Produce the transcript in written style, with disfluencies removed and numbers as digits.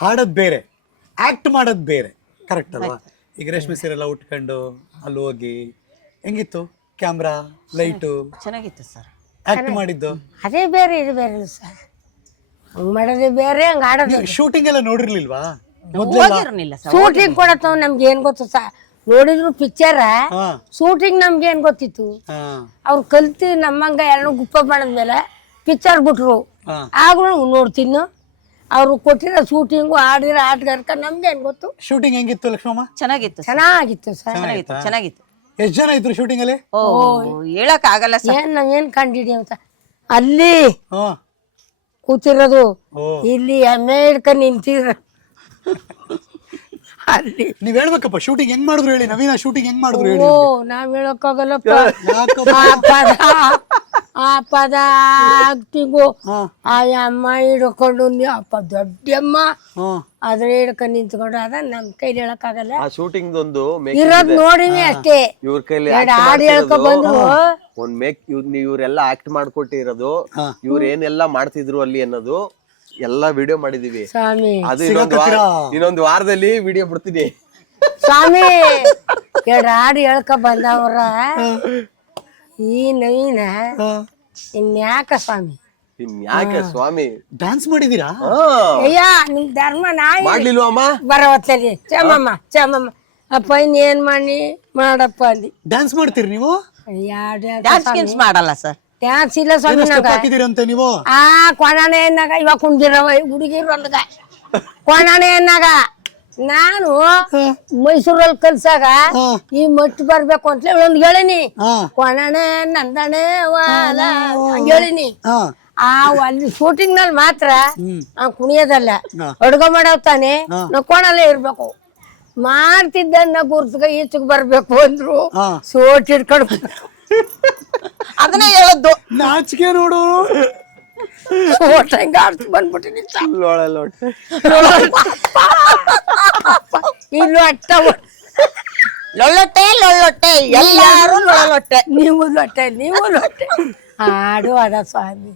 ಹಾಡೋದ್ ಬೇರೆ, ಆಕ್ಟ್ ಮಾಡೋದ್ ಬೇರೆ, ಕರೆಕ್ಟ್ ಅಲ್ವಾ? ಈಗ ರೇಷ್ಮೆ ಸೀರೆ ಎಲ್ಲ ಉಟ್ಕೊಂಡು ಅಲ್ಲಿ ಹೋಗಿ ಹೆಂಗಿತ್ತು? ಕ್ಯಾಮ್ರಾ, ಲೈಟು ಚೆನ್ನಾಗಿತ್ತು ಸರ್. ಆಕ್ಟ್ ಮಾಡಿದ್ದು ಅದೇ ಬೇರೆ ಇದು ಬೇರೆ ಇಲ್ಲ ಸರ್. ಹಂಗ್ ಮಾಡೋದೇ ಬೇರೆ, ಹಂಗ ಆಡೋದು. ಶೂಟಿಂಗ್ ಎಲ್ಲ ನೋಡಿರ್ಲಿಲ್ವಾ? ಹೋಗಿರ್ಲಿಲ್ಲ ಸರ್. ಶೂಟಿಂಗ್ ಕೊಡತ್ತವ ನಮ್ಗೆ ಏನ್ ಗೊತ್ತು ಸರ್. ನೋಡಿದ್ರು ಪಿಕ್ಚರ, ಶೂಟಿಂಗ್ ನಮ್ಗೆ ಏನ್ ಗೊತ್ತಿತ್ತು? ಅವ್ರು ಕಲ್ತಿ ನಮ್ಮಂಗ ಎರಡು ಗುಪ್ಪ ಮಾಡಿದ್ಮೇಲೆ ಪಿಕ್ಚರ್ ಬಿಟ್ರು. ಆಗ್ಲೂ ನೋಡ್ತೀನಿ. ಅವ್ರು ಕೊಟ್ಟಿರೋ ಶೂಟಿಂಗು, ಆಡಿರೋ ಆಟಗಾರಕ ನಮ್ಗೆ ಏನ್ ಗೊತ್ತು? ಶೂಟಿಂಗ್ ಹೆಂಗಿತ್ತು ಲಕ್ಷ್ಮಮ್ಮ? ಚೆನ್ನಾಗಿತ್ತು ಸರ್. ಚೆನ್ನಾಗಿತ್ತು ಸರ್. ಚೆನ್ನಾಗಿತ್ತು. ಎಷ್ಟ್ ಜನ ಇದ್ರು ಶೂಟಿಂಗ್ ಅಲ್ಲಿ? ಓ ಹೇಳಕ್ ಆಗಲ್ಲ ಸರ್. ಏನ್ ನಾವೇನ್ ಕಂಡಿದೀವಿ ಅಂತ. ಅಲ್ಲಿ ಹಾ. ಕೂತಿರೋದು, ಓ. ಇಲ್ಲಿ ಎಮ್ಮೆ ಹಿಡ್ಕೊಂಡು ನಿಂತಿರ. ಅಲ್ಲಿ ನೀವ್ ಹೇಳ್ಬೇಕಪ್ಪ, ಶೂಟಿಂಗ್ ಹೆಂಗ್ ಮಾಡಿದ್ರು ಹೇಳಿ. ನವೀನ ಶೂಟಿಂಗ್ ಹೆಂಗ್ ಮಾಡಿದ್ರು ಹೇಳಿ. ಓ ನಾವ್ ಹೇಳಕ್ಕಾಗಲ್ಲಪ್ಪ. ಯಾಕಪ್ಪ? ಆ ಪದ ಆಕ್ಟಿಂಗು ಆ ಅಮ್ಮ ಹಿಡ್ಕೊಂಡು ಅಪ್ಪ ದೊಡ್ಡಮ್ಮ ಅದ್ರ ಹಿಡ್ಕೊಂಡು ನಿಂತ್ಕೊಂಡು ಅದ ನಮ್ ಕೈಲಿ ಹೇಳಕ್ಕಾಗಲ್ಲ. ಆ ಶೂಟಿಂಗ್ ಒಂದು ಇರೋದ್ ನೋಡಿವಿ ಅಷ್ಟೇ. ಇವ್ರ ಕೈಲಿ ಹಾಡು ಹೇಳ್ಕೊ ಬಂದ್ರು. ಒಂದ್ ಇವ್ರೆಲ್ಲ ಆಕ್ಟ್ ಮಾಡ್ಕೊಟ್ಟಿರೋದು, ಇವ್ರ ಏನೆಲ್ಲ ಮಾಡ್ತಿದ್ರು ಅಲ್ಲಿ ಅನ್ನೋದು ಎಲ್ಲ ವಿಡಿಯೋ ಮಾಡಿದೀವಿ. ಸ್ವಾಮಿ ಅದು ಇನ್ನೊಂದು ವಾರದಲ್ಲಿ ವಿಡಿಯೋ ಬಿಡ್ತೀನಿ. ಸ್ವಾಮಿ ಎರಡು ಹಾಡು ಹೇಳ್ಕೊ ಬಂದವ್ರ. ಈ ನವೀನ ಇನ್ಯಾಕ ಸ್ವಾಮಿ? ಇನ್ಯಾಕೆ ಸ್ವಾಮಿ ಡ್ಯಾನ್ಸ್ ಮಾಡಿದೀರಾ? ಅಯ್ಯ ನಿಮ್ ಧರ್ಮ ನಾಯಿ ಮಾಡ್ಲಿಲ್ವಾ ಅಮ್ಮ? ಬರವತ್ತಲ್ಲಿ ಚಮಮ್ಮ ಚಮಮ್ಮ ಅಪ್ಪ ಇನ್ನೇನ್ ಮಾಡಿ ಮಾಡಪ್ಪ ಅಂದಿ. ಡ್ಯಾನ್ಸ್ ಮಾಡ್ತೀರಿ ನೀವು? ಡ್ಯಾನ್ಸ್ ಗಿನ್ಸ್ ಮಾಡಲ್ಲ ಸರ್. ಡ್ಯಾನ್ಸ್ ಇಲ್ಲ ಸ್ವಾಮಿ. ಹಾಕಿದಿರಂತೆ ನೀವು? ಕೊಣಾನೆ ಎನ್ನಾಗ ಇವಾಗ ಕುಂದಿರವ ಹುಡುಗಿರು ಒಂದ್ಗ ಕೊಣಾನೆ ಎನ್ನಾಗ ನಾನು ಮೈಸೂರಲ್ಲಿ ಕಲ್ಸಾಗ ಈ ಮಟ್ಟು ಬರ್ಬೇಕು ಅಂತ ಒಂದ್ ಹೇಳಿನಿ. ಕೊಣಾನೆ ನಂದಣೆ ವಾಲ ಹೇಳಿನಿ. ಅಲ್ಲಿ ಶೂಟಿಂಗ್ ನಲ್ಲಿ ಮಾತ್ರ ಕುಣಿಯೋದಲ್ಲ, ಅಡ್ಗೆ ಮಾಡವ್ ತಾನೆ. ನಕ್ಕೊಳಲ್ಲೇ ಇರ್ಬೇಕು. ಮಾಡ್ತಿದ್ದನ್ನ ಗುರ್ಸ್ಗ ಈಚೆಗೆ ಬರ್ಬೇಕು ಅಂದ್ರು ಸೋಟ್ ಹಿಡ್ಕೊಂಡು ಅದನ್ನೇ ಹೇಳದ್ದು. ನಾಚಿಕೆ ನೋಡು. ಸೋಟ್ ಹೆಂಗ ಆಡ್ತು ಬಂದ್ಬಿಟ್ಟಿನಿ. ಇನ್ನು ಅಟ್ಟ ಲೊಳ್ಳೊಟ್ಟೆ ಎಲ್ಲಾರು ಲೊಳ್ಳೊಟ್ಟೆ. ನೀವು ಲೊಟ್ಟೆ ಹಾಡು ಅದ ಸ್ವಾಮಿ.